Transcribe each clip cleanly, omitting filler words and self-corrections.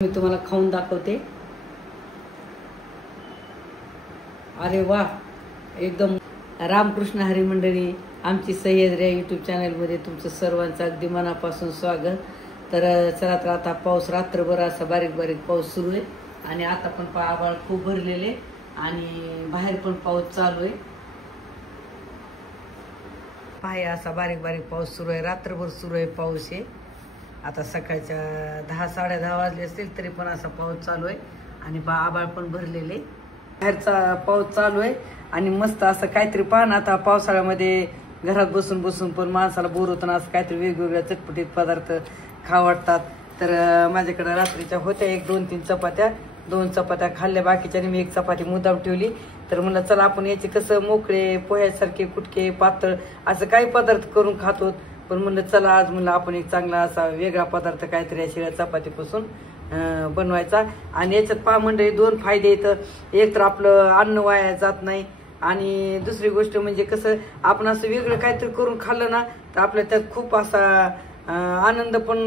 मी तुम्हाला खाऊन दाखवते। अरे वा, एकदम रामकृष्ण हरी मंडळी, आमची सह्याद्री यूट्यूब चॅनलमध्ये तुमचं सर्वांचं अगदी मनापासून स्वागत। तर चला, तर आता पाऊस रात्रभर असा बारीक बारीक पाऊस सुरू आहे आणि आता पण आभाळ खूप भरलेले आणि बाहेर पण पाऊस चालू आहे। बाहेर असा बारीक बारीक पाऊस सुरू आहे, रात्रभर सुरू आहे पाऊस आहे। आता सकाळच्या 10-10:30 वाजले असतील तरी पण असा पाऊस चालू आहे आणि आभाळ पण भरलेले। बाहेरचा पाऊस चालू आहे आणि मस्त असं काहीतरी पान। आता पावसाळ्यामध्ये घरात बसून बसून पण माणसाला बोर होतं, असं काहीतरी वेगवेगळ्या चटपटीत पदार्थ खाऊ वाटतात। तर माझ्याकडे रात्रीच्या होत्या 1-2-3 चपात्या, 2 चपात्या खाल्ल्या, बाकीच्याने मी 1 चपाती मुद्दाम ठेवली। तर म्हणलं चला आपण याचे कसं मोकळे पोह्यासारखे कुटके पातळ असं काही पदार्थ करून खातो, पण म्हणलं चला आज म्हणलं आपण एक चांगला असा वेगळा पदार्थ काहीतरी शिळ्या चपातीपासून बनवायचा। आणि याच्यात पहा मंडळी 2 फायदे आहेत। एक तर आपलं अन्न वाया जात नाही आणि दुसरी गोष्ट म्हणजे कसं आपण असं वेगळं काहीतरी करून खाल्लं ना तर आपल्या त्यात खूप असा आनंद पण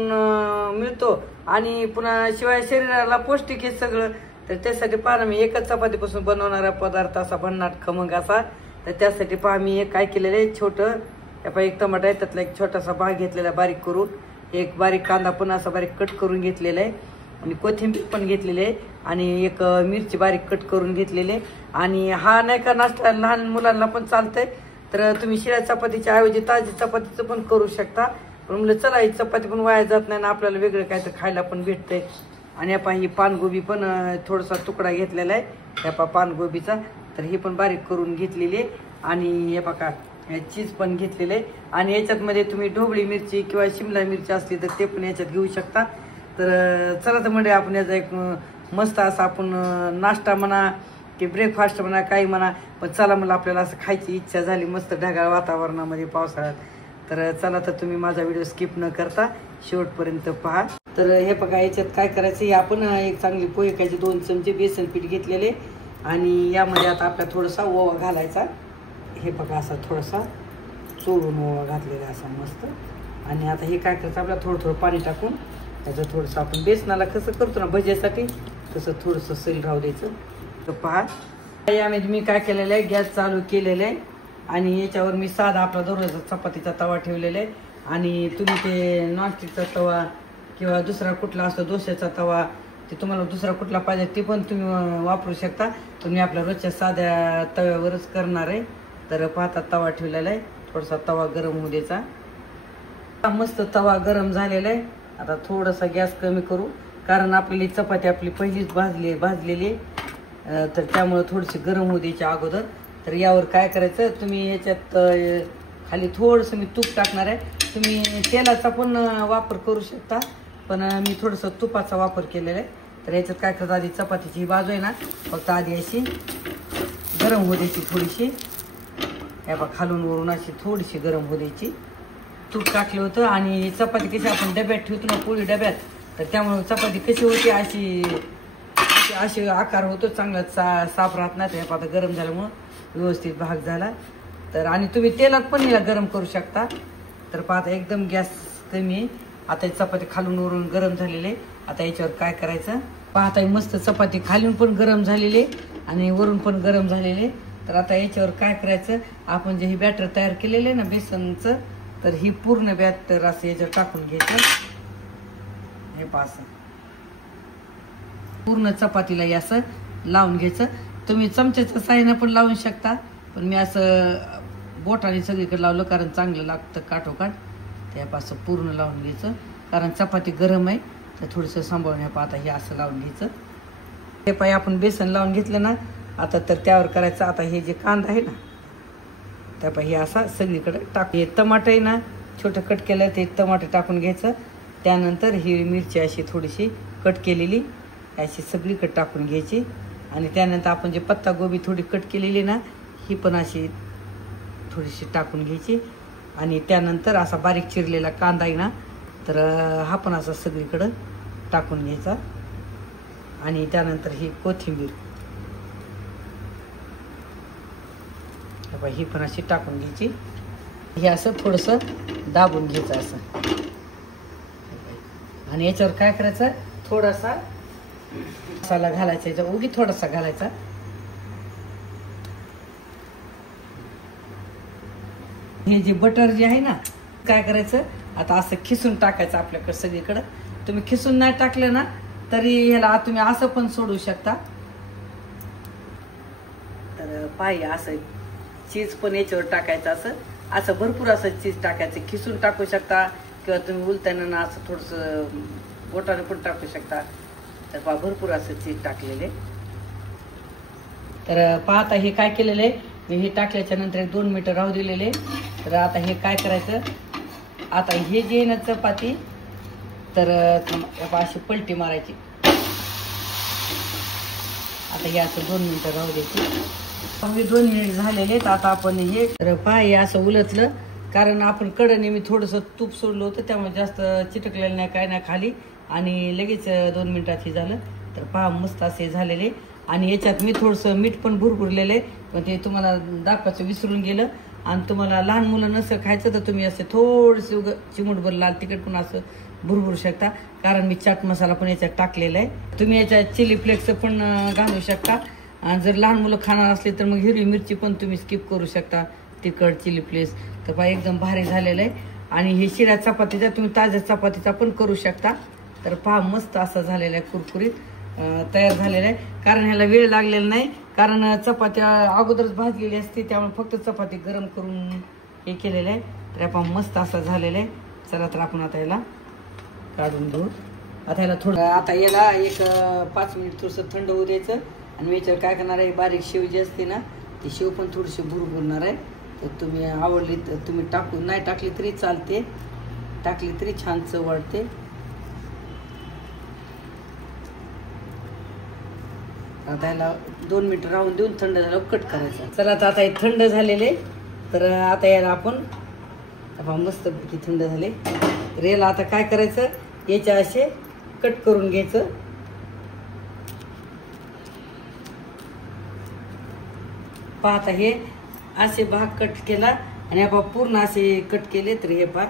मिळतो आणि पुन्हा शिवाय शरीराला पौष्टिक आहे सगळं। तर त्यासाठी पहा मी एकच चपातीपासून बनवणारा पदार्थ असा भन्नाट खमंग असा। तर त्यासाठी पहा मी एक काय केलेलं आहे, छोटं एक टमाटा आहे त्यातला एक छोटासा भाग घेतलेला बारीक करून, एक बारीक कांदा पण असा बारीक कट करून घेतलेला आहे आणि कोथिंबीर पण घेतलेली आहे आणि एक मिरची बारीक कट करून घेतलेली आहे। आणि हा नाही का नाश्ता लहान मुलांना पण चालतंय, तर तुम्ही शिळ्या चपातीच्या ऐवजी ताजी चपातीचं पण करू शकता। पण म्हणलं चला ही चपाती पण वाया जात नाही ना, आपल्याला वेगळं काय तर खायला पण भेटतंय। आणि आपण ही पानगोबी पण थोडासा तुकडा घेतलेला आहे ह्या पानगोबीचा, तर ही पण बारीक करून घेतलेली आहे। आणि हे बघा चीज पण घेतलेले आहे आणि याच्यात मध्ये तुम्ही ढोबळी मिरची किंवा शिमला मिरची असली तर ते पण याच्यात घेऊ शकता। तर चला तर म्हणजे आपण याचा एक मस्त असा आपण नाश्ता म्हणा की ब्रेकफास्ट म्हणा काही म्हणा, पण चला मला आपल्याला असं खायची इच्छा झाली मस्त ढगाळ वातावरणामध्ये पावसाळ्यात। तर चला तर तुम्ही माझा व्हिडिओ स्किप न करता शेवटपर्यंत पहा। तर हे बघा याच्यात काय करायचं, हे आपण एक चांगली पोहेकाची 2 चमचे बेसन पीठ घेतलेले आणि यामध्ये आता आपला थोडासा ओवा घालायचा। हे बघा असा थोडासा चोळून ओवा घातलेला असा मस्त। आणि आता हे काय करायचं, आपल्याला थोडं थोडं पाणी टाकून त्याचं थोडंसं आपण बेसनाला कसं करतो ना भज्यासाठी तसं थोडंसं सैल राहू द्यायचं। तर पहा यामध्ये मी काय केलेलं आहे, गॅस चालू केलेलं आहे आणि याच्यावर मी साधा आपला दररोजचा चपातीचा तवा ठेवलेला आहे। आणि तुम्ही ते नॉनस्टिकचा तवा किंवा दुसरा कुठला असतो डोश्याचा तवा, ते तुम्हाला दुसरा कुठला पाहिजे ते पण तुम्ही वापरू शकता। तुम्ही आपल्या रोजच्या साध्या तव्यावरच करणार आहे। तर पाहता तवा ठेवलेला आहे, थोडासा तवा गरम होऊ द्यायचा। मस्त तवा गरम झालेला आहे, आता थोडासा गॅस कमी करू कारण आपली चपाती आपली पहिलीच भाजलेली तर त्यामुळे थोडीशी गरम होऊ द्यायची अगोदर। तर यावर काय करायचं, तुम्ही याच्यात खाली थोडंसं मी तूप टाकणार आहे, तुम्ही तेलाचा पण वापर करू शकता पण मी थोडंसं तुपाचा वापर केलेला आहे। तर याच्यात काय करायचं, आधी चपातीची ही बाजू आहे ना फक्त आधी अशी गरम होऊ द्यायची थोडीशी, या बा खालून वरून अशी थोडीशी गरम होऊ द्यायची। तूप टाकलं होतं आणि चपाती कशी आपण डब्यात ठेवतो ना पोळी डब्यात, तर त्यामुळे चपाती कशी होती अशी आकार होतो, चांगला साफ राहत नाही। त्या आता गरम झाल्यामुळं व्यवस्थित भाग झाला। तर आणि तुम्ही तेलात पण हिला गरम करू शकता। तर पाहता एकदम गॅस कमी, आता चपाती खालून वरून गरम झालेली आहे। आता याच्यावर काय करायचं, पाहता मस्त चपाती खालून पण गरम झालेली आणि वरून पण गरम झालेले। तर आता याच्यावर काय करायचं, आपण जे ही बॅटर तयार केलेलं आहे ना बेसनचं, तर ही पूर्ण बॅटर असं याच्यावर टाकून घ्यायचं। हे पास पूर्ण चपातीला असं लावून घ्यायचं। तुम्ही चमच्याच्या साहाय्याने पण लावू शकता, पण मी असं बोटाने सगळीकडे लावलं कारण चांगलं लागतं काठोकाठ। त्यापासून पूर्ण लावून घ्यायचं कारण चपाती गरम आहे, तर थोडंसं सांभाळून आता हे असं लावून घ्यायचं। हे पाय आपण बेसन लावून घेतलं ना, आता तर त्यावर करायचं। आता हे जे कांदा आहे ना त्यापाई हे असा सगळीकडे टाक, हे टमाटर आहे ना छोटं कट केलं ते टमाटर टाकून घ्यायचं। त्यानंतर ही मिरची अशी थोडीशी कट केलेली अशी सगळीकडे टाकून घ्यायची आणि त्यानंतर आपण जे पत्ता गोबी थोडी कट केलेली ना ही पण अशी थोडीशी टाकून घ्यायची। आणि त्यानंतर असा बारीक चिरलेला कांदा आहे ना, तर हा पण असा सगळीकडं टाकून घ्यायचा। आणि त्यानंतर ही कोथिंबीर ही पण अशी टाकून घ्यायची। हे असं थोडंसं दाबून घ्यायचं असं आणि याच्यावर काय करायचं, थोडासा मसाला घालायचा याचा उगी थोडासा घालायचा. हे जे बटर जे आहे ना काय करायचं आता असं खिसून टाकायचं आपल्याकडे सगळीकडं. तुम्ही खिसून नाही टाकलं ना तरी ह्याला तुम्ही असं पण सोडू शकता. तर पाहिजे असं चीज पण याच्यावर टाकायचं. असं असं भरपूर असं चीज टाकायचं. खिसून टाकू शकता किंवा तुम्ही उलताना ना असं थोडंसं बोटाने पण टाकू शकता. तर पहा भरपूर असं चीज टाकलेले. तर पाहता हे काय केलेलं आहे मी हे टाकल्याच्या नंतर 2 मिनिटं राहू दिलेले. तर आता हे काय करायचं आता हे जे ना चपाती तर अशी पलटी मारायची. आता हे असं 2 मिनिटं राहू द्यायची. 2 मिनिट झालेले तर आता आपण हे तर पहा हे असं उलटलं कारण आपण कडने मी थोडंसं तूप सोडलं होतं त्यामुळे जास्त चिटकलेलं नाही काय नाही खाली आणि लगेच 2 मिनिटात हे झालं. तर पहा मस्त असे झालेले. आणि याच्यात मी थोडंसं मीठ पण भुरभुरलेलं आहे पण ते तुम्हाला दाखवायचं विसरून गेलं. आणि तुम्हाला लहान मुलं नसं खायचं तर तुम्ही असं थोडंसं चिमूटभर लाल तिखट पण असं भुरभुरू शकता कारण मी चाट मसाला पण याच्यात टाकलेला आहे. तुम्ही याच्यात चिली फ्लेक्स पण घालू शकता. आणि जर लहान मुलं खाणार असले तर मग हिरवी मिरची पण तुम्ही स्किप करू शकता तिखट चिली फ्लेक्स. तर पहा एकदम भारी झालेलं आहे. आणि हे शिरा चपातीचा तुम्ही ताज्या चपातीचा पण करू शकता. तर पहा मस्त असं झालेलं आहे कुरकुरीत तयार झालेलं आहे. कारण ह्याला वेळ लागलेला नाही कारण चपात्या अगोदरच भाजलेली असते त्यामुळे फक्त चपाती गरम करून हे केलेलं आहे. तर आपण मस्त असं झालेलं आहे. चला तर आपण आता याला काढून घेऊ. आता याला थोडं आता याला एक 5 मिनिट थोडंसं थंड होऊ द्यायचं. आणि मी याच्यावर काय करणार आहे बारीक शेव जी असते ना ती शेव पण थोडीशी भुरभुरणार आहे. तर तुम्ही आवडली तर तुम्ही टाकून नाही टाकली तरी चालते टाकली तरी छान चव वाढते. आता याला 2 मिनिटं राहून देऊन थंड झाल्यावर कट करायचं. चला तर आता हे थंड झालेले तर आता याला आपण मस्त थंड झाले. तर याला आता काय करायचं याच्या असे कट करून घ्यायचं. पाहता हे असे भाग कट केला आणि आपण पूर्ण असे कट केले तर हे पहा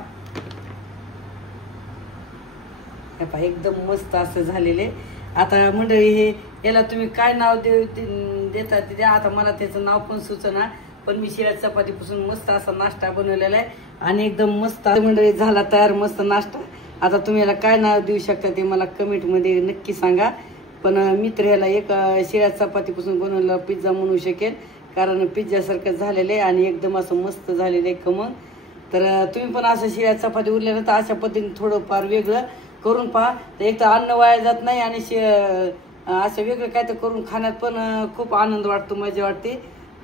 एकदम मस्त असं झालेले. आता मंडळी हे याला तुम्ही काय नाव देता ते द्या. आता मला त्याचं नाव पण सुचना पण मी शिळ्या चपातीपासून मस्त असा नाश्ता बनवलेला आहे आणि एकदम मस्त मंडळी झाला तयार मस्त नाश्ता. आता तुम्ही याला काय नाव देऊ शकता ते मला कमेंटमध्ये नक्की सांगा. पण मी तर ह्याला एक शिळ्या चपातीपासून बनवलेला पिझ्झा म्हणू शकेल कारण पिझ्झासारखं झालेलं आहे आणि एकदम असं मस्त झालेलं आहे खमंग. तर तुम्ही पण असं शिळ्या चपाती उरलेलं तर अशा पद्धतीने थोडंफार वेगळं करून पहा. तर एक तर अन्न वाया जात नाही आणि असं वेगळं काय तर करून खाण्यात पण खूप आनंद वाटतो मजा वाटते.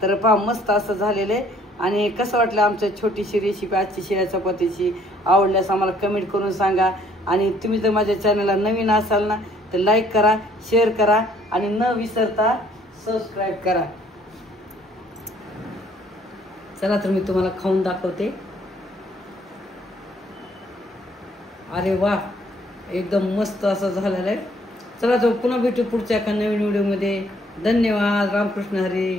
तर पहा मस्त असं झालेलं आहे. आणि कसं वाटलं आमचं छोटीशी रेसिपी आजची शिळ्या चपातीची आवडल्यास आम्हाला कमेंट करून सांगा. आणि तुम्ही जर माझ्या चॅनलला नवीन असाल ना तर लाईक करा शेअर करा आणि न विसरता सबस्क्राईब करा. चला तर मी तुम्हाला खाऊन दाखवते. अरे वा एकदम मस्त असं झालेलं आहे. चला तर पुन्हा भेटू पुढच्या एका नवीन व्हिडिओमध्ये. धन्यवाद. रामकृष्ण हरी.